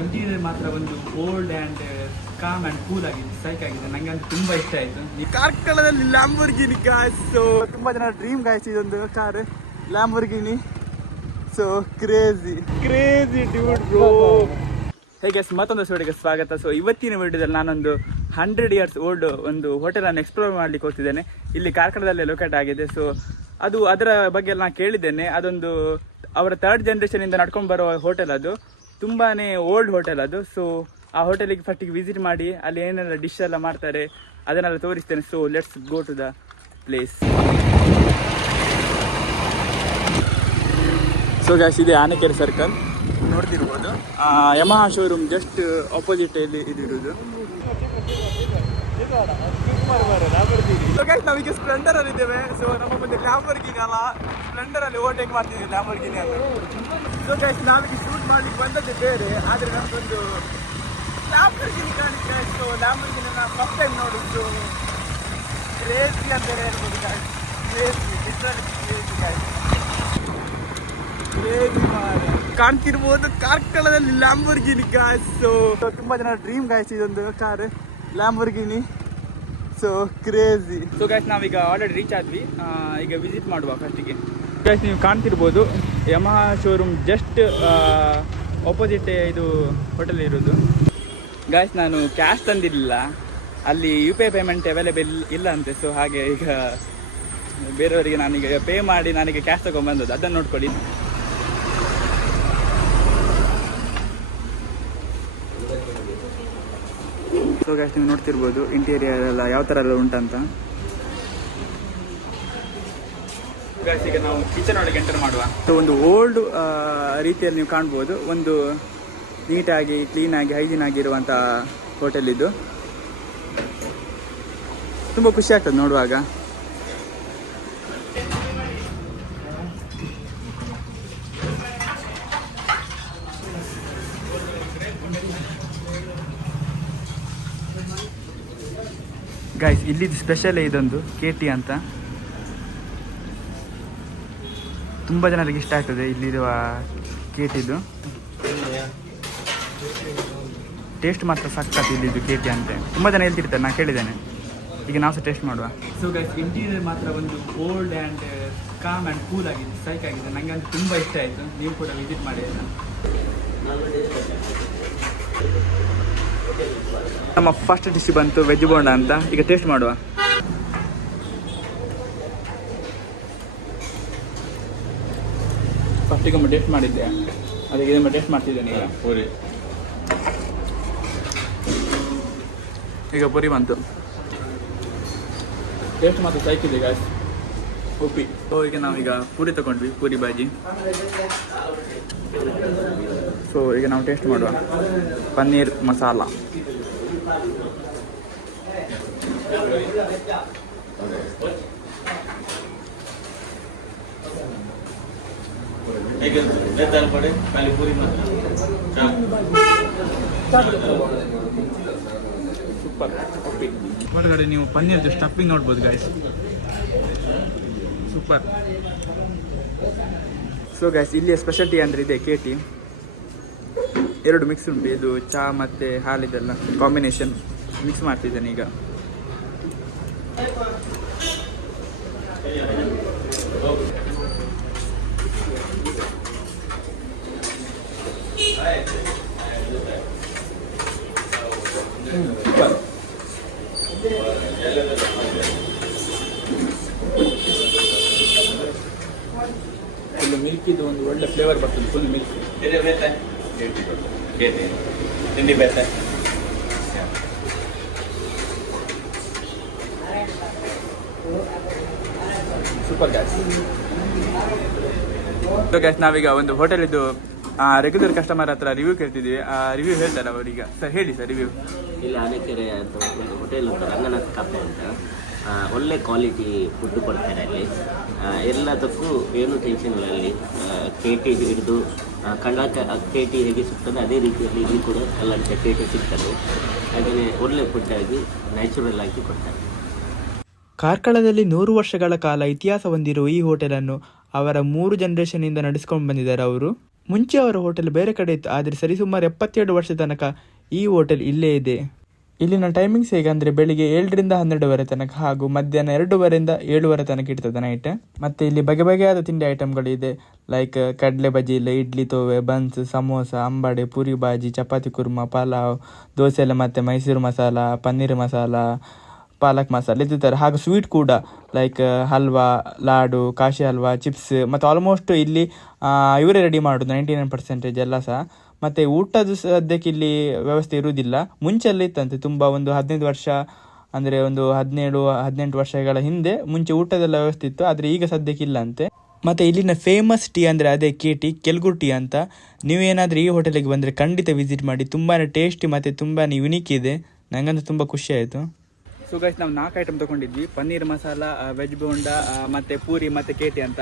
Interior ಮಾತ್ರ ಒಂದು old and com and cool ಆಗಿದೆ, ಸೈಕ್ ಆಗಿದೆ. ನನಗೆ ಅಂತ ತುಂಬ ಇಷ್ಟ ಆಯಿತು. ಕಾರ್ಕಳದಲ್ಲಿ ಲ್ಯಾಂಬೋರ್ಗಿನಿ ಗಾಯ್ಸ್. ಸೊ ತುಂಬ ಜನ ಡ್ರೀಮ್ ಗಾಯ್ಸ್ ಇದೊಂದು car Lamborghini. So crazy dude bro. ಹೇಗೆ ಮತ್ತೊಂದು ಸ್ಟೋರಿಗೆ ಸ್ವಾಗತ. ಸೊ ಇವತ್ತಿನ ವಿಡಿಯೋದಲ್ಲಿ ನಾನೊಂದು 100 years ಓಲ್ಡ್ ಒಂದು ಹೋಟೆಲನ್ನು ಎಕ್ಸ್ಪ್ಲೋರ್ ಮಾಡಲಿಕ್ಕೆ ಹೋಗ್ತಿದ್ದೇನೆ. ಇಲ್ಲಿ ಕಾರ್ಕಳದಲ್ಲೇ ಲೊಕೇಟ್ ಆಗಿದೆ. ಸೊ ಅದರ ಬಗ್ಗೆ ಎಲ್ಲ ನಾನು ಕೇಳಿದ್ದೇನೆ. ಅದೊಂದು ಅವರ 3rd ಜನರೇಷನಿಂದ ನಡ್ಕೊಂಡು ಬರುವ ಹೋಟೆಲ್. ಅದು ತುಂಬಾ ಓಲ್ಡ್ ಹೋಟೆಲ್ ಅದು. ಸೊ ಆ ಹೋಟೆಲಿಗೆ ಫಸ್ಟಿಗೆ ವಿಸಿಟ್ ಮಾಡಿ ಅಲ್ಲಿ ಏನೆಲ್ಲ ಡಿಶ್ ಎಲ್ಲ ಮಾಡ್ತಾರೆ ಅದನ್ನೆಲ್ಲ ತೋರಿಸ್ತೇನೆ. So let's go to the place. So gas ಇದೆ ಆನೆಕೆರೆ ಸರ್ಕಲ್ ನೋಡ್ತಿರ್ಬೋದು. ಯಮಹಾ ಶೋರೂಮ್ ಜಸ್ಟ್ ಆಪೋಸಿಟ್ ಅಲ್ಲಿ ಇದಿರೋದು. ನಾವೀಗ ಸ್ಪ್ಲೆಂಡರ್ ಅಲ್ಲಿ ಇದ್ದೇವೆ. ಸೊ ನಮ್ಮ ಮುಂದೆ ಲ್ಯಾಂಬೋರ್ಗಿನಿ ಅಲ್ಲ, ಸ್ಪ್ಲೆಂಡರ್ ಅಲ್ಲಿ ಓವರ್ಟೇಕ್ ಮಾಡ್ತಿದ್ದೀವಿ ಲ್ಯಾಂಬೋರ್ಗಿನಿ ಅಂತ. ಸೊ ಗೈಸ್ ನಾವೀಗ ಶೂಟ್ ಮಾಡ್ಲಿಕ್ಕೆ ಬಂದದ್ದೇ ಬೇರೆ, ಆದರೆ ನಮ್ಗೊಂದು ಲ್ಯಾಂಬೋರ್ಗಿನಿ ಕಾಣಿಸ್ತಾ ಇತ್ತು. ಲ್ಯಾಂಬೋರ್ಗಿನಿ ಫಸ್ಟ್ ಟೈಮ್ ನೋಡಿದ್ದು. ಕ್ರೇಜಿ ಅಂತ ಹೇಳ್ಬೋದು ಗಾಯ್ಸ್, ಕಾಣ್ತಿರ್ಬೋದು ಕಾರ್ಕಳದಲ್ಲಿ ಲ್ಯಾಂಬೋರ್ಗಿನಿ ಗಾಯ್ಸ್. ಸೊ ತುಂಬಾ ಜನ ಡ್ರೀಮ್ ಗಾಯ್ಸ್ ಇದೊಂದು car Lamborghini. So crazy. So guys ನಾವೀಗ ಆಲ್ರೆಡಿ ರೀಚ್ ಆದ್ವಿ. ಈಗ ವಿಸಿಟ್ ಮಾಡುವ ಫಸ್ಟಿಗೆ. ಗೈಸ್ ನೀವು ಕಾಣ್ತಿರ್ಬೋದು ಯಮಹಾ ಶೋರೂಮ್ ಜಸ್ಟ್ ಆಪೋಸಿಟ್ ಇದು ಹೋಟೆಲ್ ಇರೋದು. ಗೈಸ್ ನಾನು ಕ್ಯಾಶ್ ತಂದಿರಲಿಲ್ಲ, ಅಲ್ಲಿ UPI ಪೇಮೆಂಟ್ ಅವೈಲೇಬಲ್ ಇಲ್ಲ ಅಂತೆ. ಸೊ ಹಾಗೆ ಈಗ ಬೇರೆಯವರಿಗೆ ನಾನೀಗ ಪೇ ಮಾಡಿ ನಾನೀಗ ಕ್ಯಾಶ್ ತಗೊಂಡ್ಬಂದದ್ದು, ಅದನ್ನು ನೋಡ್ಕೊಳ್ಳಿ. ಸೊ ಗೈಸ್ ನೀವು ನೋಡ್ತಿರ್ಬೋದು ಇಂಟೀರಿಯರ್ ಎಲ್ಲ ಯಾವ ಥರ ಎಲ್ಲ ಉಂಟಂತ. ಗೈಸ್ ಈಗ ನಾವು ಕಿಚನ್ ಒಳಗೆ ಎಂಟರ್ ಮಾಡುವ. ಸೊ ಒಂದು ಓಲ್ಡ್ ರೀತಿಯಲ್ಲಿ ನೀವು ಕಾಣ್ಬೋದು. ಒಂದು ನೀಟಾಗಿ ಕ್ಲೀನಾಗಿ ಹೈಜೀನ್ ಆಗಿರುವಂಥ ಹೋಟೆಲ್ ಇದು. ತುಂಬ ಖುಷಿ ಆಗ್ತದೆ ನೋಡುವಾಗ. ಗೈಸ್ ಇಲ್ಲಿದ್ದು ಸ್ಪೆಷಲ್ ಇದೊಂದು KT ಅಂತ. ತುಂಬ ಜನರಿಗೆ ಇಷ್ಟ ಆಗ್ತದೆ ಇಲ್ಲಿರುವ KTದು ಟೇಸ್ಟ್ ಮಾತ್ರ ಸಖತ್. ಇಲ್ಲಿದ್ದು KT ಅಂತೆ ತುಂಬ ಜನ ಹೇಳ್ತಿರ್ತಾರೆ, ನಾನು ಕೇಳಿದ್ದೇನೆ. ಈಗ ನಾವು ಸಹ ಟೇಸ್ಟ್ ಮಾಡುವ. ಸೊ ಗೈಸ್ ಇಂಟೀರಿಯರ್ ಮಾತ್ರ ಒಂದು old and com and cool ಆಗಿದೆ, ಸೈಕ್ ಆಗಿದೆ. ನನಗೆ ಅಂತ ತುಂಬ ಇಷ್ಟ ಆಯಿತು. ನೀವು ಕೂಡ ವಿಸಿಟ್ ಮಾಡಿ. ನಮ್ಮ ಫಸ್ಟ್ ಡಿಶ್ ಬಂತು ವೆಜ್ ಬೋಂಡ ಅಂತ. ಈಗ ಟೇಸ್ಟ್ ಮಾಡುವ. ಫಸ್ಟಿಗೆ ಒಮ್ಮೆ ಟೇಸ್ಟ್ ಮಾಡಿದ್ದೆ, ಅದಕ್ಕೆ ಇದೊಮ್ಮೆ ಟೇಸ್ಟ್ ಮಾಡ್ತಿದ್ದೇನೆ ಈಗ. ಪೂರಿ ಈಗ ಪೂರಿ ಬಂತು. ಟೇಸ್ಟ್ ಮಾತ್ರ ಸೈಕಿದೆ ಗಾಯ್ಸ್, ಉಪ್ಪಿ. ಸೊ ಈಗ ನಾವೀಗ ಪೂರಿ ತಗೊಂಡ್ವಿ, ಪೂರಿ ಬಾಜಿ. ಸೊ ಈಗ ನಾವು ಟೇಸ್ಟ್ ಮಾಡುವ ಪನ್ನೀರ್ ಮಸಾಲ. ಸೂಪರ್. ಹೊರಗಡೆ ನೀವು ಪನ್ನೀರ್ದು ಸ್ಟಫಿಂಗ್ ನೋಡ್ಬೋದು ಗಾಯ್ಸ್, ಸೂಪರ್. ಸೊ ಗಾಯ್ಸ್ ಇಲ್ಲಿಯ ಸ್ಪೆಷಾಲಿಟಿ ಅಂದರೆ ಇದೆ KT. 2 ಮಿಕ್ಸ್ ಉಂಟು, ಇದು ಚಹಾ ಮತ್ತು ಹಾಲಿದೆಲ್ಲ ಕಾಂಬಿನೇಷನ್ ಮಿಕ್ಸ್ ಮಾಡ್ತಿದ್ದೇನೆ ಈಗ. ಸೂಪರ್. ಫುಲ್ ಮಿಲ್ಕಿದು ಒಂದು ಒಳ್ಳೆ ಫ್ಲೇವರ್ ಬರ್ತದೆ, ಫುಲ್ ಮಿಲ್ಕ್. ತಿಂಡಿ ಬೇತೆ ಸೂಪರ್ ಗ್ಯಾಸ್. ಗ್ಯಾಸ್ ನಾವೀಗ ಒಂದು ಹೋಟೆಲ್ ಇದ್ದು ರೆಗ್ಯುಲರ್ ಕಸ್ಟಮರ್ ಹತ್ರ ರಿವ್ಯೂ ಕೇಳ್ತಿದ್ವಿ. ರಿವ್ಯೂ ಹೇಳ್ತಾರೆ ಅವರೀಗ. ಸರ್ ಹೇಳಿ ಸರ್ ರಿವ್ಯೂ. ಇಲ್ಲಿ ಆನೆಕೆರೆ ಅಂತ ಒಂದು ಹೋಟೆಲ್ ಉಂಟು, ರಂಗನಾಥ ಕಾಫೆ ಅಂತ. ಒಳ್ಳೆ ಕ್ವಾಲಿಟಿ ಫುಡ್ ಕೊಡ್ತಾರೆ ಅಲ್ಲಿ. ಎಲ್ಲದಕ್ಕೂ ಏನು ಟೆನ್ಷನ್ ಇಲ್ಲ ಅಲ್ಲಿ. KT ಹಿಡಿದು KT ಹೇಗೆ ಸಿಗ್ತದೆ ಅದೇ ರೀತಿಯಲ್ಲಿ ಇಲ್ಲಿ ಕೂಡ ಎಲ್ಲ KT ಸಿಗ್ತದೆ. ಹಾಗೆಯೇ ಒಳ್ಳೆ ಫುಡ್ ಆಗಿ ನ್ಯಾಚುರಲ್ ಆಗಿ ಕೊಡ್ತಾರೆ. ಕಾರ್ಕಳದಲ್ಲಿ 100 ವರ್ಷಗಳ ಕಾಲ ಇತಿಹಾಸ ಹೊಂದಿರುವ ಈ ಹೋಟೆಲನ್ನು ಅವರ 3 ಜನರೇಷನ್ನಿಂದ ನಡೆಸ್ಕೊಂಡು ಬಂದಿದ್ದಾರೆ ಅವರು. ಮುಂಚೆ ಅವರ ಹೋಟೆಲ್ ಬೇರೆ ಕಡೆ ಇತ್ತು, ಆದರೆ ಸರಿಸುಮಾರು 72 ವರ್ಷ ತನಕ ಈ ಹೋಟೆಲ್ ಇಲ್ಲೇ ಇದೆ. ಇಲ್ಲಿನ ಟೈಮಿಂಗ್ಸ್ ಹೇಗಂದರೆ ಬೆಳಿಗ್ಗೆ 7ರಿಂದ 12 ತನಕ ಹಾಗೂ ಮಧ್ಯಾಹ್ನ 2ರಿಂದ 7 ತನಕ ಇರ್ತದೆ ನೈಟ್. ಮತ್ತು ಇಲ್ಲಿ ಬಗೆ ಬಗೆಯಾದ ತಿಂಡಿ ಐಟಮ್ಗಳಿದೆ. ಲೈಕ್ ಕಡಲೆ ಬಜ್ಜಿ ಇಲ್ಲ, ಇಡ್ಲಿ, ತೋವೆ, ಬನ್ಸ್, ಸಮೋಸ, ಅಂಬಡೆ, ಪೂರಿ ಬಾಜಿ, ಚಪಾತಿ ಕುರ್ಮಾ, ಪಲಾವ್, ದೋಸೆ ಎಲ್ಲ, ಮತ್ತು ಮೈಸೂರು ಮಸಾಲ, ಪನ್ನೀರ್ ಮಸಾಲ, ಪಾಲಕ್ ಮಸಾಲೆ ಇದು ಥರ. ಹಾಗೂ ಸ್ವೀಟ್ ಕೂಡ ಲೈಕ್ ಹಲ್ವಾ, ಲಾಡು, ಕಾಶಿ ಹಲ್ವಾ, ಚಿಪ್ಸ್, ಮತ್ತು ಆಲ್ಮೋಸ್ಟ್ ಇಲ್ಲಿ ಇವರೇ ರೆಡಿ ಮಾಡೋದು 99% ಎಲ್ಲ ಸಹ. ಮತ್ತು ಊಟದ ಸದ್ಯಕ್ಕೆ ಇಲ್ಲಿ ವ್ಯವಸ್ಥೆ ಇರುವುದಿಲ್ಲ. ಮುಂಚೆಲ್ಲ ಇತ್ತಂತೆ ತುಂಬ, ಒಂದು 15 ವರ್ಷ ಅಂದರೆ ಒಂದು 17-18 ವರ್ಷಗಳ ಹಿಂದೆ ಮುಂಚೆ ಊಟದೆಲ್ಲ ವ್ಯವಸ್ಥೆ ಇತ್ತು, ಆದರೆ ಈಗ ಸದ್ಯಕ್ಕೆ ಇಲ್ಲ ಅಂತೆ. ಮತ್ತು ಇಲ್ಲಿನ ಫೇಮಸ್ ಟೀ ಅಂದರೆ ಅದೇ KT ಕೆಲ್ಗುರ್ ಟೀ ಅಂತ. ನೀವೇನಾದರೂ ಈ ಹೋಟೆಲಿಗೆ ಬಂದರೆ ಖಂಡಿತ ವಿಸಿಟ್ ಮಾಡಿ. ತುಂಬಾ ಟೇಸ್ಟಿ ಮತ್ತು ತುಂಬಾ ಯುನೀಕ್ ಇದೆ. ನನಗಂತೂ ತುಂಬ ಖುಷಿ ಆಯಿತು. ಸೊ ಗೈಸ್, ನಾವು 4 ಐಟಮ್ ತೊಗೊಂಡಿದ್ವಿ. ಪನ್ನೀರ್ ಮಸಾಲ, ವೆಜ್ ಬೋಂಡ, ಮತ್ತು ಪೂರಿ ಮತ್ತು KT ಅಂತ.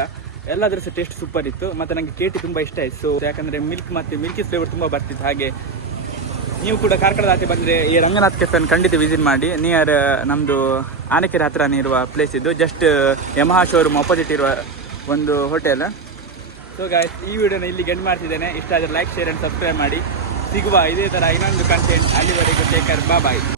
ಎಲ್ಲದರ ಸಹ ಟೇಸ್ಟ್ ಸೂಪರ್ ಇತ್ತು. ಮತ್ತು ನನಗೆ KT ತುಂಬ ಇಷ್ಟ ಆಯಿತು. ಸೊ ಯಾಕಂದರೆ ಮಿಲ್ಕ್ ಮತ್ತು ಮಿಲ್ಕಿ ಫ್ಲೇವರ್ ತುಂಬ ಬರ್ತಿತ್ತು. ಹಾಗೆ ನೀವು ಕೂಡ ಕಾರ್ಕಳದ ಆಚೆ ಬಂದರೆ ಈ ರಂಗನಾಥ್ ಕೆಫೆಯನ್ನು ಖಂಡಿತ ವಿಸಿಟ್ ಮಾಡಿ. ನಿಯರ್ ನಮ್ಮದು ಆನೆಕೆರೆ ಹತ್ರನೇ ಇರುವ ಪ್ಲೇಸ್ ಇದು. ಜಸ್ಟ್ ಯಮಹಾ ಶೋರೂಮ್ ಆಪೋಸಿಟ್ ಇರುವ ಒಂದು ಹೋಟೆಲ್. ಸೊ ಗಾಯ್ಸ್, ಈ ವಿಡಿಯೋನ ಇಲ್ಲಿಗೆ ಎಂಡ್ ಮಾಡ್ತಿದ್ದೇನೆ. ಇಷ್ಟ ಆದರೆ ಲೈಕ್, ಶೇರ್ ಆ್ಯಂಡ್ ಸಬ್ಸ್ಕ್ರೈಬ್ ಮಾಡಿ. ಸಿಗುವ ಇದೇ ಥರ ಇನ್ನೊಂದು ಕಂಟೆಂಟ್. ಅಲ್ಲಿವರೆಗೂ ಟೇಕ್ ಕೇರ್, ಬಾಯ್.